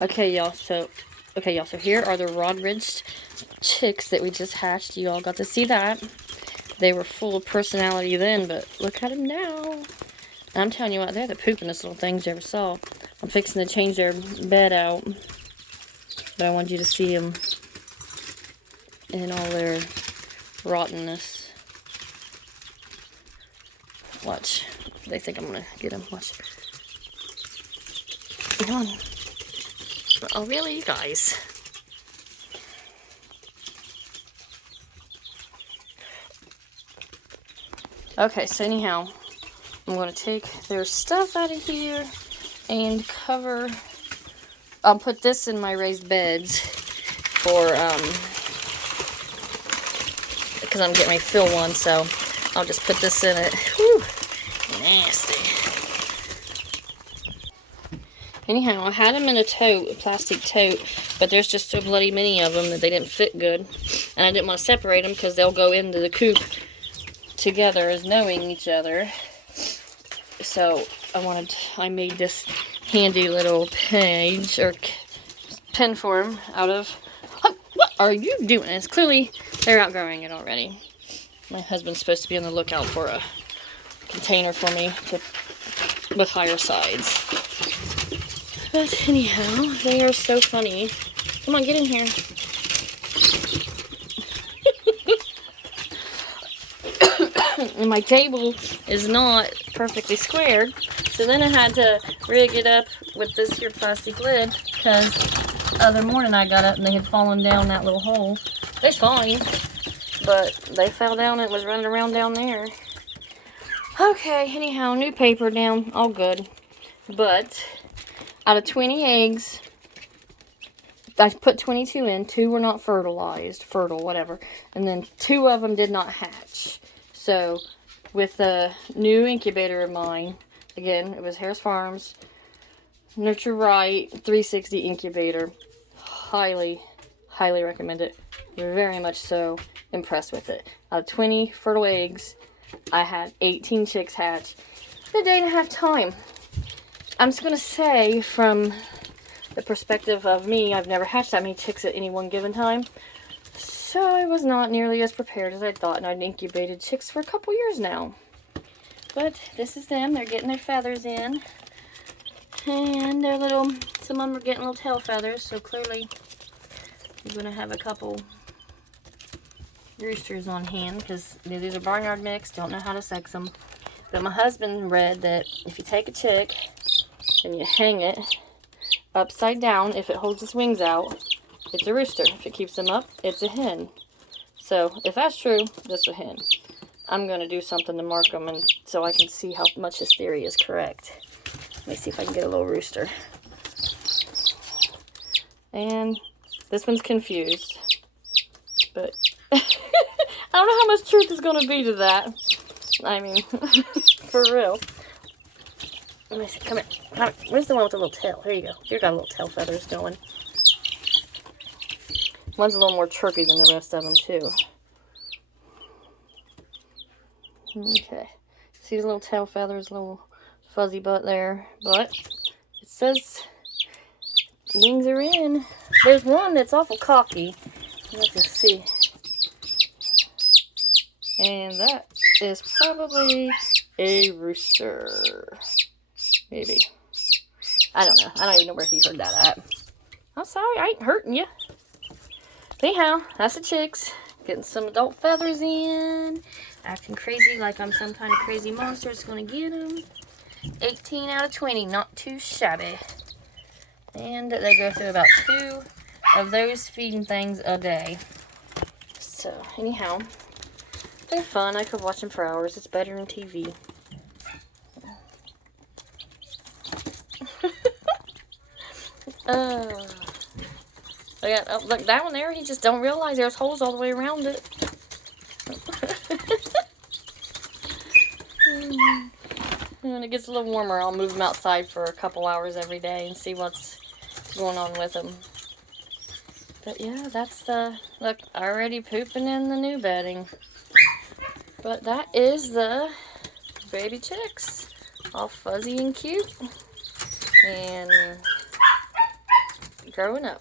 Okay, y'all, so here are the rod-ridged chicks that we just hatched. You all got to see that. They were full of personality then, but look at them now. And I'm telling you what, they're the poopingest little things you ever saw. I'm fixing to change their bed out, but I want you to see them in all their rottenness. Watch. They think I'm gonna get them. Watch. Come on. Oh, really, you guys? Okay, so anyhow, I'm going to take their stuff out of here and cover. I'll put this in my raised beds for, because I'm getting my fill one, so I'll just put this in it. Whew, nasty. Anyhow, I had them in a tote, a plastic tote, but there's just so bloody many of them that they didn't fit good. And I didn't want to separate them because they'll go into the coop together as knowing each other. So I made this handy little page or pen form out of. What are you doing? It's clearly they're outgrowing it already. My husband's supposed to be on the lookout for a container for me with higher sides. But anyhow, they are so funny. Come on, get in here. And my table is not perfectly squared, so then I had to rig it up with this here plastic lid, because the other morning I got up and they had fallen down that little hole. They're fine, but they fell down and it was running around down there. Okay, anyhow, new paper down, all good. But out of 20 eggs, I put 22 in. 2 were not fertile, whatever. And then 2 of them did not hatch. So, with the new incubator of mine, again, it was Harris Farms, Nurture Right 360 incubator. Highly, highly recommend it. Very much so impressed with it. Out of 20 fertile eggs, I had 18 chicks hatch in a day and a half time. I'm just going to say, from the perspective of me, I've never hatched that many chicks at any one given time. So I was not nearly as prepared as I thought, and I'd incubated chicks for a couple years now. But this is them. They're getting their feathers in. And their little, some of them are getting little tail feathers, so clearly I'm going to have a couple roosters on hand, because these are barnyard mix, don't know how to sex them. But my husband read that if you take a chick and you hang it upside down, if it holds its wings out, it's a rooster. If it keeps them up, it's a hen. So, if that's true, that's a hen. I'm going to do something to mark them and so I can see how much his theory is correct. Let me see if I can get a little rooster. And this one's confused. But I don't know how much truth is going to be to that. I mean, for real. Let me see. Come here. Come here. Where's the one with the little tail? Here you go. You got little tail feathers going. One's a little more chirpy than the rest of them, too. Okay. See the little tail feathers, little fuzzy butt there. But it says wings are in. There's one that's awful cocky. Let's see. And that is probably a rooster. Maybe. I don't know. I don't even know where he heard that at. I'm sorry, I ain't hurting you. Anyhow, that's the chicks. Getting some adult feathers in. Acting crazy like I'm some kind of crazy monster that's going to get them. 18 out of 20. Not too shabby. And they go through about 2 of those feeding things a day. So, anyhow, they're fun. I could watch them for hours. It's better than TV. Oh, look, that one there, he just don't realize there's holes all the way around it. When it gets a little warmer, I'll move them outside for a couple hours every day and see what's going on with them. But yeah, that's look, already pooping in the new bedding. But that is the baby chicks. All fuzzy and cute. And growing up.